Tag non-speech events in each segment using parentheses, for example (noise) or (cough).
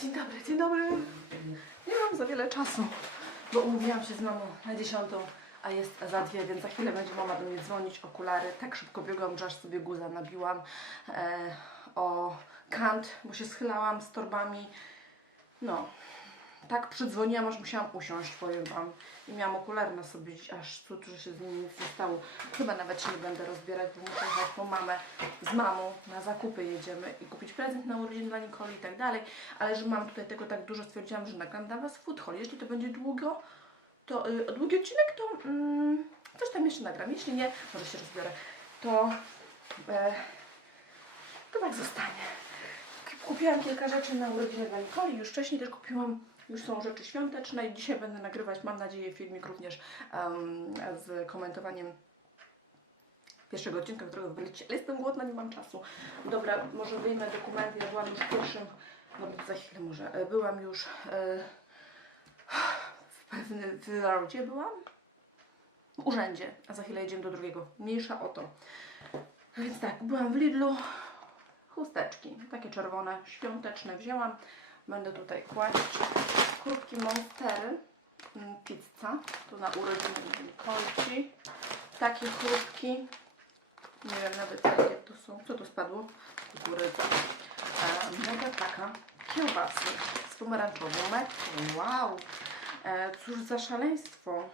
Dzień dobry, dzień dobry. Nie mam za wiele czasu, bo umówiłam się z mamą na dziesiątą, a jest za dwie, więc za chwilę będzie mama do mnie dzwonić. Okulary, tak szybko biegłam, że aż sobie guza nabiłam e, o kant, bo się schylałam z torbami. No, tak przydzwoniłam, aż musiałam usiąść, powiem Wam. I miałam okulary na sobie, dziś, aż cud, że się z nimi nic nie stało. Chyba nawet się nie będę rozbierać, bo muszę jechać po mamę z mamą. Na zakupy jedziemy i kupić prezent na urodziny dla Nikoli i tak dalej. Ale że mam tutaj tego tak dużo, stwierdziłam, że nagram dla Was food haul. Jeśli to będzie długo, to y, długi odcinek, to mm, coś tam jeszcze nagram. Jeśli nie, może się rozbiorę, to, e, to tak zostanie. Kupiłam kilka rzeczy na urodziny dla Nikoli, już wcześniej też kupiłam, już są rzeczy świąteczne i dzisiaj będę nagrywać, mam nadzieję, filmik również em, z komentowaniem pierwszego odcinka, którego wybraliście, ale jestem głodna, nie mam czasu. Dobra, może wyjmę dokumenty, ja byłam już w pierwszym, no za chwilę może, e, byłam już e, w pewnym, w, gdzie byłam? W urzędzie, a za chwilę jedziemy do drugiego, mniejsza o to. Więc tak, byłam w Lidlu, chusteczki, takie czerwone, świąteczne wzięłam. Będę tutaj kłaść krótki monstery, mm, pizza, tu na urodziny Nikolci. Takie chrupki, nie wiem nawet jakie to są, co to spadło? Kukurydza. E, mega taka kiełbasy z pomarańczową metką, wow! E, cóż za szaleństwo,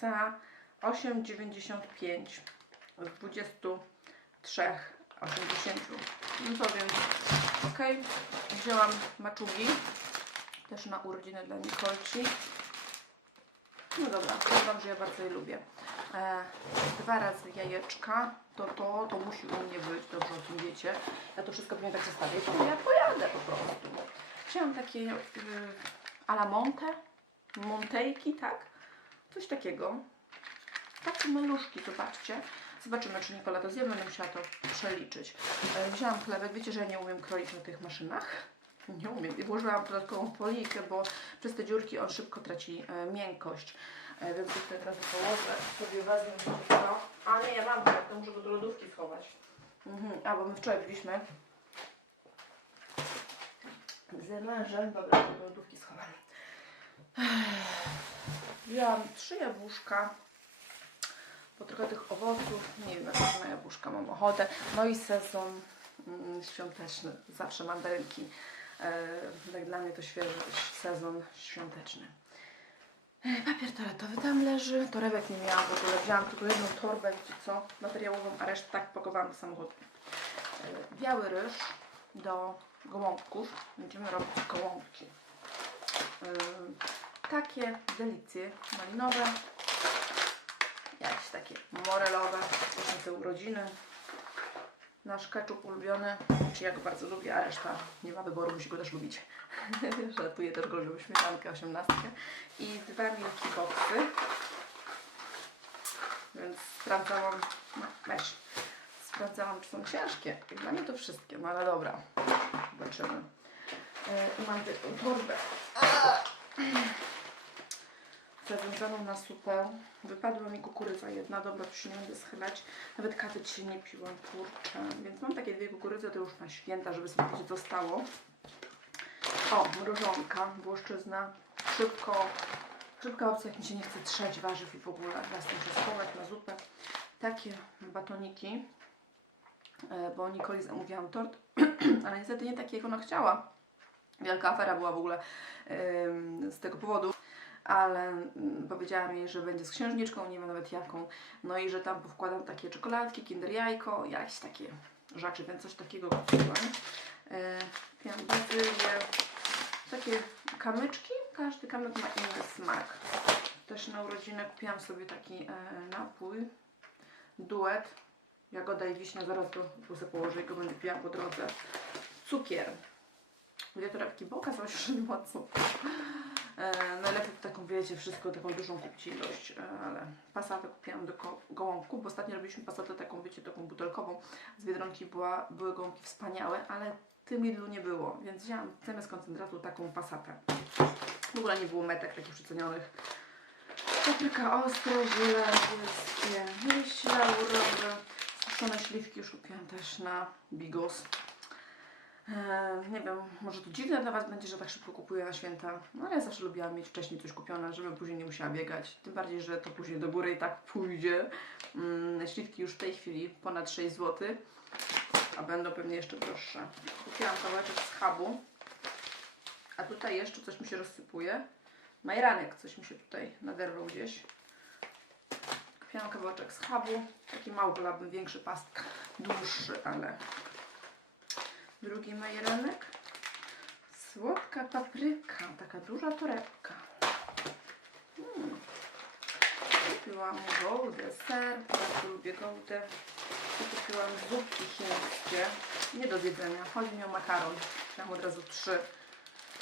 za 8,95 z 23 80. No to więc, ok, wzięłam maczugi, też na urodziny dla Nikolci. No dobra, powiem że ja bardzo je lubię. E, dwa razy jajeczka, to to, to musi u mnie być, dobrze o tym wiecie. Ja to wszystko pewnie tak zostawię, to ja pojadę po prostu. Wzięłam takie y, a monte, montejki, tak? Coś takiego. Takie maluszki, zobaczcie. Zobaczymy, czy Nikola to zje, będę musiała to przeliczyć. E, Wzięłam chlebek, wiecie, że ja nie umiem kroić na tych maszynach. Nie umiem. I włożyłam dodatkową polikę, bo przez te dziurki on szybko traci e, miękkość. E, więc tutaj teraz położę, sobie wezmę wszystko. A nie, ja mam tak, to muszę go do lodówki schować. Mhm. A, bo my wczoraj byliśmy z mężem. Dobra, do lodówki schowam. Wzięłam trzy jabłuszka, po trochę tych owoców, nie wiem jak na jabłuszka mam ochotę. No i sezon mm, świąteczny, zawsze mandarynki. E, tak dla mnie to świeży sezon świąteczny. E, Papier toaletowy tam leży, torebek nie miałam w ogóle, wzięłam tylko jedną torbę, wiecie co, materiałową, a resztę tak pakowałam do samochodu. E, Biały ryż do gołąbków, będziemy robić gołąbki. Takie delicje malinowe, jakieś takie morelowe, te urodziny. Nasz keczup ulubiony, czy ja go bardzo lubię, a reszta nie ma wyboru, musi go też lubić. (laughs) Żartuję też go lubię, śmietankę, osiemnastkę. I dwa milki boxy. Więc sprawdzałam, no weź, sprawdzałam, czy są ciężkie. I dla mnie to wszystkie, no ale dobra, zobaczymy. Yy, mam taką torbę zawiązaną na supę. Wypadła mi kukurydza jedna, dobra, się nie będę schylać. Nawet kawy dzisiaj nie piłam, kurczę. Więc mam takie dwie kukurydzy, to już na święta, żeby sobie coś zostało. O, mrożonka, włoszczyzna. Szybko, szybka opcja, jak mi się nie chce trzeć warzyw i w ogóle. Raz muszę schować na zupę. Takie batoniki, e, bo Nikoli zamówiłam tort, (clears throat) ale niestety nie taki, jak ona chciała. Wielka afera była w ogóle z tego powodu ale mm, powiedziałam jej, że będzie z księżniczką, nie wiem nawet jaką. No i że tam powkładam takie czekoladki, kinder jajko, jakieś takie rzeczy, więc coś takiego kupiłam. Kupiłam bazylię, takie kamyczki, każdy kamyk ma inny smak. Też na urodzinę kupiłam sobie taki e, napój, duet, jagoda i wiśnia, zaraz go tu położę i go będę piła po drodze. Cukier. Dwie torebki, bo okazało się, że nie ma cukru. E, najlepiej taką, wiecie, wszystko, taką dużą kupić ilość, e, ale pasatę kupiłam do ko- gołąbków, bo ostatnio robiliśmy pasatę taką, wiecie, taką butelkową. Z Biedronki była, były gołąbki wspaniałe, ale tym Lidlu nie było, więc wzięłam zamiast koncentratu taką pasatę. W ogóle nie było metek takich przecenionych. Papryka ostra, żyle włoskie, liście laurowe, suszone śliwki już kupiłam też na Bigos. E, nie wiem, może to dziwne dla Was będzie, że tak szybko kupuję na święta, no ale ja zawsze lubiłam mieć wcześniej coś kupione, żeby później nie musiała biegać. Tym bardziej, że to później do góry i tak pójdzie. Mm, śliwki już w tej chwili ponad 6 zł, a będą pewnie jeszcze droższe. Kupiłam kawałeczek z hubu, a tutaj jeszcze coś mi się rozsypuje. Majranek coś mi się tutaj naderwał gdzieś. Kupiłam kawałeczek z hubu, taki mały, wolałabym większy pasek, dłuższy, ale Drugi majeranek. Słodka papryka, taka duża torebka. Mm. Kupiłam gołdę, ser, bardzo lubię gołdę. Kupiłam zupki chińskie, nie do zjedzenia, chodzi mi o makaron. Miałam od razu trzy,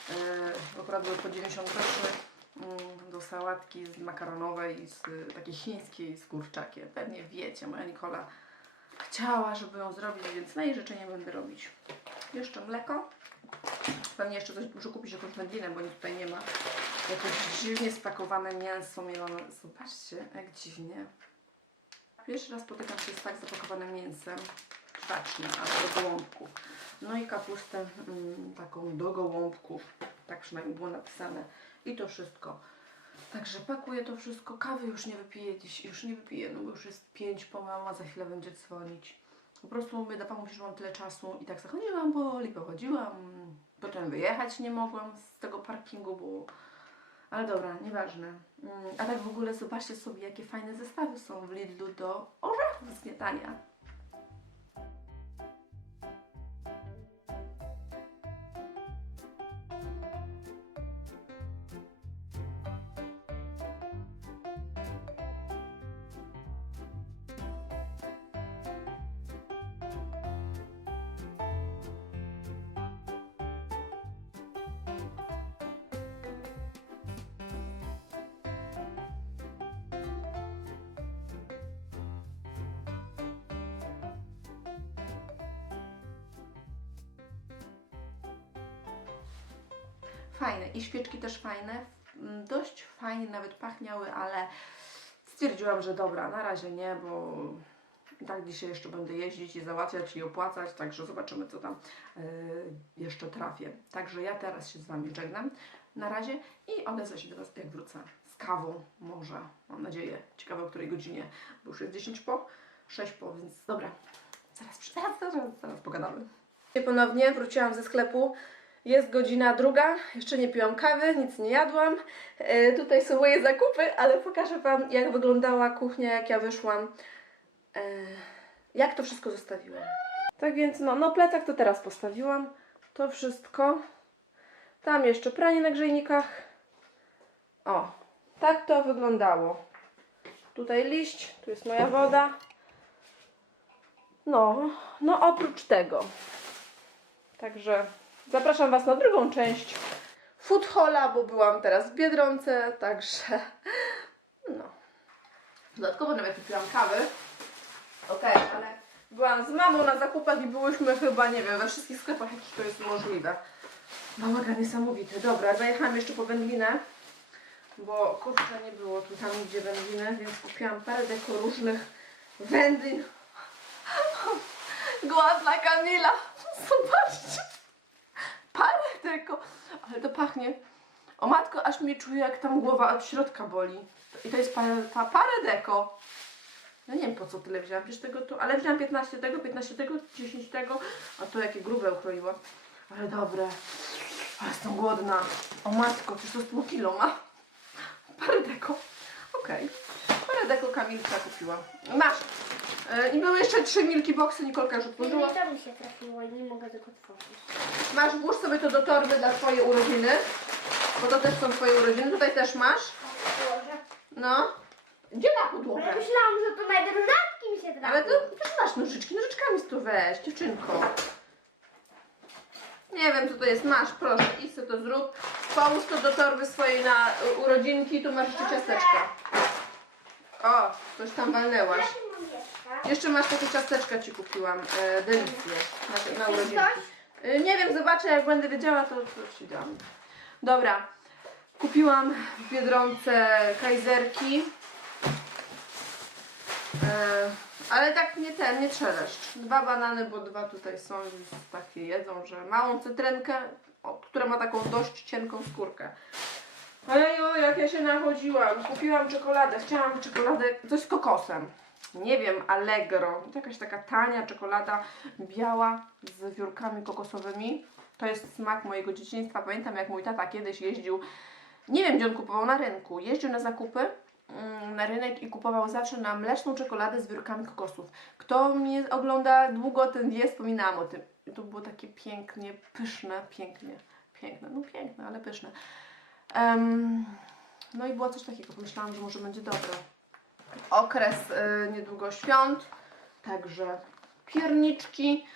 yy, akurat były po 90 groszy mm, do sałatki z makaronowej z takiej chińskiej z kurczakiem. Pewnie wiecie, moja Nikola chciała, żeby ją zrobić, więc na jej życzenie będę robić. Jeszcze mleko. Pewnie jeszcze coś muszę kupić jakąś wędlinę, bo nic tutaj nie ma. Jakieś dziwnie spakowane mięso mielone. Zobaczcie, jak dziwnie. Pierwszy raz spotykam się z tak zapakowanym mięsem. Czacznym, ale do gołąbków. No i kapustę mm, taką do gołąbków. Tak przynajmniej było napisane. I to wszystko. Także pakuję to wszystko. Kawy już nie wypiję dziś. Już nie wypiję, no bo już jest pięć po mama, za chwilę będzie dzwonić. Po prostu wydawało mi się, że mam tyle czasu i tak zachodziłam powoli, pochodziłam. Potem wyjechać nie mogłam z tego parkingu, bo... Ale dobra, nieważne. Mm, A tak w ogóle zobaczcie sobie, jakie fajne zestawy są w Lidlu do orzechów z. Fajne i świeczki też fajne. Mm, Dość fajnie nawet pachniały, ale stwierdziłam, że dobra, na razie nie, bo tak dzisiaj jeszcze będę jeździć i załatwiać i opłacać, także zobaczymy, co tam yy, jeszcze trafię. Także ja teraz się z Wami żegnam na razie i odezwę się do Was, jak wrócę z kawą, może, mam nadzieję. Ciekawe, o której godzinie, bo już jest 10 po, 6 po, więc dobra. Zaraz, (laughs) zaraz, zaraz, zaraz pogadamy. Ponownie wróciłam ze sklepu. Jest godzina druga, jeszcze nie piłam kawy, nic nie jadłam. E, tutaj są moje zakupy, ale pokażę Wam, jak wyglądała kuchnia, jak ja wyszłam. E, jak to wszystko zostawiłam. Tak więc, no, no plecak to teraz postawiłam. To wszystko. Tam jeszcze pranie na grzejnikach. O, tak to wyglądało. Tutaj liść, tu jest moja woda. No, no oprócz tego. Także zapraszam Was na drugą część food halla, bo byłam teraz w Biedronce, także no. Dodatkowo nawet kupiłam kawy. Okej, ale byłam z mamą na zakupach i byłyśmy chyba, nie wiem, we wszystkich sklepach, jakich to jest możliwe. Bałagan niesamowity. Dobra, zajechałam jeszcze po wędlinę, bo kurczę nie było tu tam nigdzie wędliny, więc kupiłam parę deko różnych wędlin. Głodna Kamila! Zobaczcie! (laughs) Deko! Ale to pachnie. O matko, aż mnie czuję, jak tam głowa od środka boli. I to jest parę, pa, parę deko. Ja nie wiem po co tyle wzięłam, przecież tego tu, ale wzięłam 15 tego, 15 tego, 10 tego, a to jakie grube ukroiłam. Ale dobre. Ale jestem głodna. O matko, przecież to z pół kilo ma. Parę deko. Okej. Parę deko Kamilka kupiła. Masz. E, I były jeszcze trzy Milki Boxy, Nikolka już otworzyła. Nie, to mi się trafiło i nie mogę tego otworzyć. Masz, włóż sobie to do torby dla Twojej urodziny. Bo to też są Twoje urodziny. Tutaj też masz. No. Gdzie na podłogę? ja myślałam, że to najdrożatki mi się trafi. Ale to też masz nożyczki. Nożyczkami to weź, dziewczynko. Nie wiem, co to jest. Masz, proszę, idź sobie to zrób. Połóż to do torby swojej na y, urodzinki. Tu masz jeszcze ciasteczka. O, coś tam walnęłaś. Jeszcze? Masz takie ciasteczka Ci kupiłam. E, delicje na, na urodzinki. E, nie wiem, zobaczę jak będę wiedziała, to, to Ci dam. Dobra. Kupiłam w Biedronce kajzerki. E, Ale tak nie ten, nie trzeleszcz. Dwa banany, bo dwa tutaj są takie jedzą, że małą cytrynkę, o, która ma taką dość cienką skórkę. Ojeju, jak ja się nachodziłam. Kupiłam czekoladę. Chciałam czekoladę, coś z kokosem. Nie wiem, Allegro. Jakaś taka tania czekolada biała z wiórkami kokosowymi. To jest smak mojego dzieciństwa. Pamiętam, jak mój tata kiedyś jeździł, nie wiem gdzie on kupował, na rynku. Jeździł na zakupy mm, na rynek i kupował zawsze na mleczną czekoladę z wiórkami kokosów. Kto mnie ogląda długo, ten wie, wspominałam o tym. To było takie pięknie, pyszne, pięknie, piękne, no piękne, ale pyszne. Em, no i było coś takiego, pomyślałam, że może będzie dobre. Okres y, niedługo świąt, także pierniczki,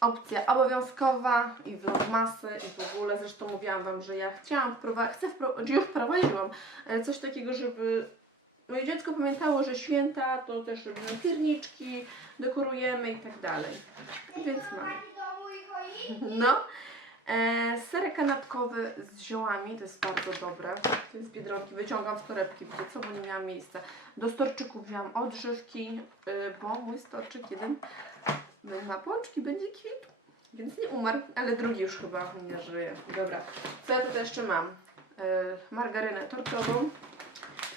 opcja obowiązkowa i vlogmasy i w ogóle, zresztą mówiłam Wam, że ja chciałam wprowadzić, chcę wprowadzić, już wprowadziłam e, coś takiego, żeby moje dziecko pamiętało, że święta to też robimy pierniczki, dekorujemy i tak dalej. Więc mamy. No. E, serek kanapkowy z ziołami, to jest bardzo dobre. Z Biedronki, wyciągam z torebki, bo co, bo nie miałam miejsca. Do storczyków wziąłam odżywki, y, bo mój storczyk jeden ma pączki, będzie kwitł, więc nie umarł, ale drugi już chyba nie żyje. Dobra, co ja tutaj jeszcze mam? Y, margarynę tortową.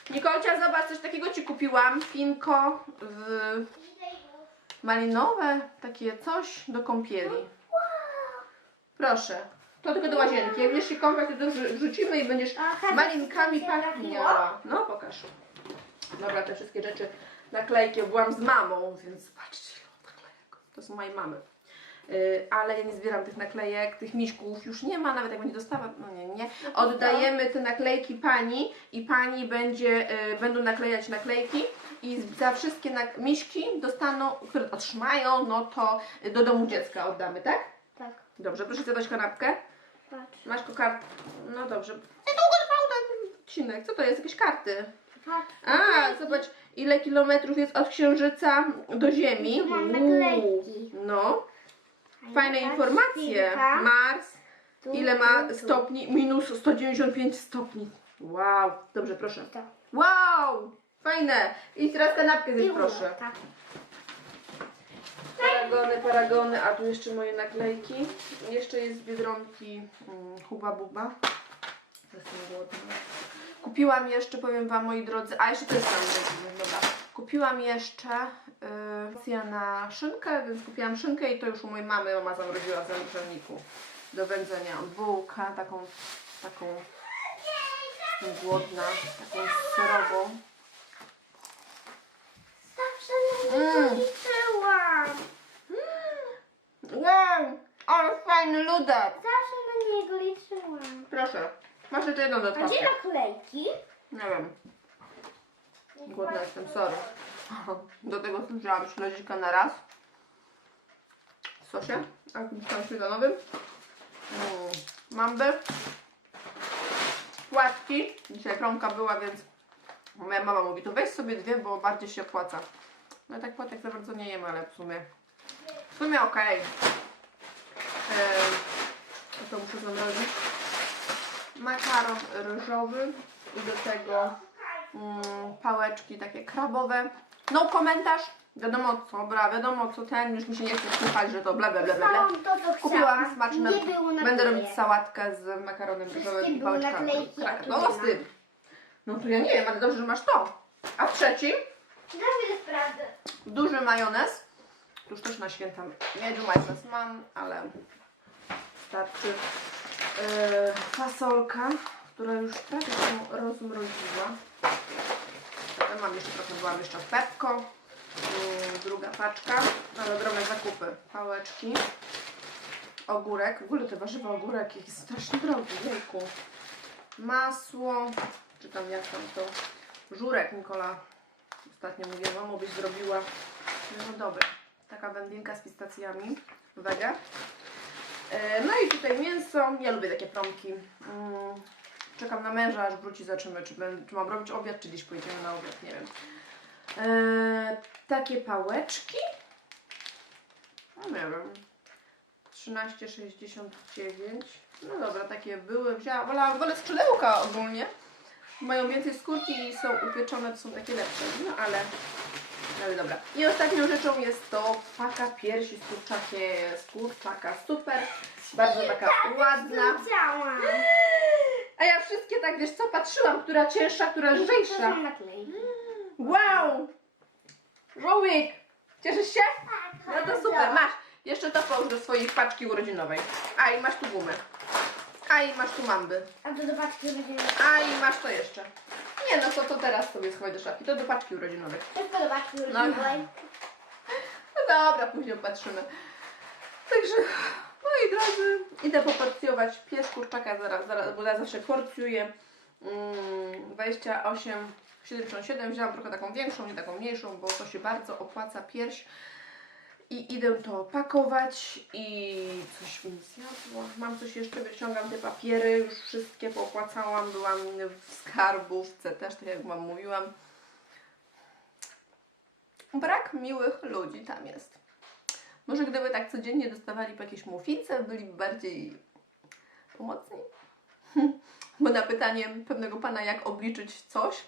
Nikolcia, zobacz, coś takiego Ci kupiłam. Pinko w malinowe, takie coś do kąpieli. Proszę. To tylko do łazienki. Jak będziesz się kąpać, to wrzu- wrzucimy i będziesz Aha, malinkami to się pachniała. trafiło? No, pokaż. Dobra, te wszystkie rzeczy, naklejki byłam z mamą, więc patrzcie, ile naklejek. To są mojej mamy. Yy, ale ja nie zbieram tych naklejek, tych miśków już nie ma, nawet jak będzie dostawa, no nie, nie. Oddajemy te naklejki pani i pani będzie, yy, będą naklejać naklejki i za wszystkie nak- miśki dostaną, które otrzymają, no to do domu dziecka oddamy, tak? Dobrze, proszę zadać kanapkę. patrz. Masz kokard... No dobrze. Niedługo trwał ten odcinek. Co to jest? Jakieś karty? Patrz. A, zobacz ile kilometrów jest od Księżyca do Ziemi. Tu mam naklejki. No, fajne Patrz, informacje. chwilka. Mars, Tu, ile ma tu. stopni? Minus 195 stopni. Wow, dobrze, proszę. To. Wow, fajne. I teraz kanapkę I zjedz, proszę. tak. Paragony, paragony, a tu jeszcze moje naklejki. Jeszcze jest z Biedronki mm, Huba Buba. Kupiłam jeszcze, powiem Wam moi drodzy, a jeszcze to jest tam dobra. Kupiłam jeszcze yy, na szynkę, więc kupiłam szynkę i to już u mojej mamy, mama zamroziła w zamrożalniku do wędzenia. Bułkę, taką, taką, jestem głodna, taką serową. Zawsze niego Mm. liczyłam. Wow, ale fajny ludek. Zawsze na niego liczyłam. Proszę, masz jeszcze jedną A gdzie dodatkę. naklejki? Nie wiem, głodna jestem, sorry. (laughs) Do tego wzięłam śledzika na raz. W sosie, jakimś tam śmietanowym. Mm, mamby. Płatki. Dzisiaj promka była, więc moja mama mówi, to weź sobie dwie, bo bardziej się opłaca. No i tak płatek za bardzo nie jem, ale w sumie, w sumie okej. Okay. To muszę zamrozić. Makaron ryżowy i do tego mm, pałeczki takie krabowe. No komentarz, wiadomo co, bra, wiadomo co ten, już mi się nie chce słuchać, że to bla bla bla bla. to, co Kupiłam chciałam. smaczne, Nie było naklejek. będę robić sałatkę z makaronem ryżowym i były pałeczkami. naklejki, a tu No z ma. tym. No to ja nie wiem, ale dobrze, że masz to. A sprawdzę. duży majonez. Już też na święta miedziu majsas mam, ale starczy. Yy, fasolka, która już prawie się rozmroziła. Potem mam jeszcze trochę, byłam jeszcze Pepko. Yy, druga paczka, ale drobne zakupy. Pałeczki. Ogórek. W ogóle te warzywa ogórek jest strasznie drogi, jejku. Masło, czy tam jak tam to. Żurek Nikola ostatnio mówię, mamo byś zrobiła. No dobra, taka wędlinka z pistacjami, wege. No i tutaj mięso, ja lubię takie promki. Mm, Czekam na męża, aż wróci, zobaczymy, czy, będę, czy mam robić obiad, czy gdzieś pojedziemy na obiad, nie wiem. E, takie pałeczki. No nie wiem. 13,69. No dobra, takie były. Wzięłam, wolałam, wolę skrzydełka ogólnie. Mają więcej skórki i są upieczone, to są takie lepsze. No ale Ale dobra. I ostatnią rzeczą jest to paka piersi z kurczakie, z kurczaka. Super. Bardzo taka ładna. Chciałam. A ja wszystkie tak, wiesz co, patrzyłam, która cięższa, która lżejsza. Wow! Żołik! Cieszysz się? Tak, No to super, masz. Jeszcze to połóż do swojej paczki urodzinowej. A i masz tu gumy. A i masz tu mamby. A to do paczki urodzinowej. A i masz to jeszcze. Nie no, to, to teraz sobie schowaj do szafki. To do paczki urodzinowej. Do paczki urodzinowej. No dobra, później patrzymy. Także, moi drodzy, idę poporcjować pies kurczaka zaraz, zaraz bo ja zawsze porcjuję. Mm, 28, 77, wzięłam trochę taką większą, nie taką mniejszą, bo to się bardzo opłaca pierś. I idę to pakować i coś mi zjadła. Mam coś jeszcze, wyciągam te papiery, już wszystkie poopłacałam. Byłam w skarbówce też, tak jak Wam mówiłam. Brak miłych ludzi tam jest. Może gdyby tak codziennie dostawali po jakieś muffince, byliby bardziej pomocni. (laughs) Bo na pytanie pewnego pana, jak obliczyć coś,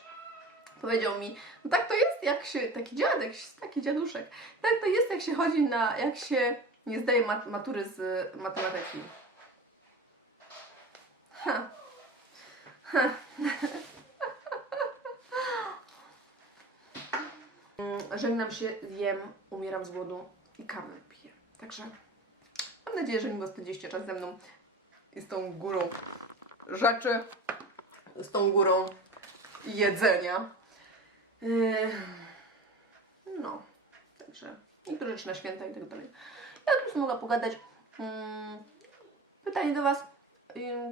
powiedział mi, no tak to jest, jak się, taki dziadek, taki dziaduszek, tak to jest, jak się chodzi na, jak się nie zdaje mat- matury z matematyki. Ha. Ha. (laughs) Żegnam się, jem, umieram z głodu i kawę piję. Także mam nadzieję, że mimo spędziliście czas ze mną i z tą górą rzeczy, z tą górą jedzenia. Yy, no, także niektóre rzeczy na święta i tak dalej. Ja tu sobie mogła pogadać. Mm, Pytanie do Was.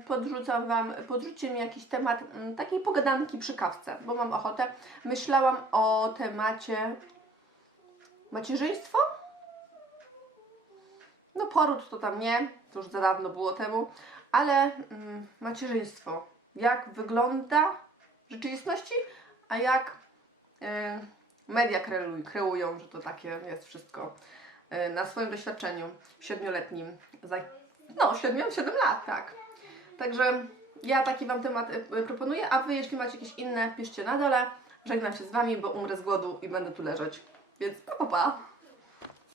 Podrzucam Wam, podrzućcie mi jakiś temat mm, takiej pogadanki przy kawce, bo mam ochotę. Myślałam o temacie macierzyństwo. No poród to tam nie, to już za dawno było temu, ale mm, macierzyństwo. Jak wygląda w rzeczywistości, a jak media kreuj, kreują, że to takie jest wszystko y, na swoim doświadczeniu siedmioletnim. No, siedmiu, siedem lat, tak. Także ja taki Wam temat y, proponuję, a Wy jeśli macie jakieś inne, piszcie na dole. Żegnam się z Wami, bo umrę z głodu i będę tu leżeć. Więc pa, pa, pa.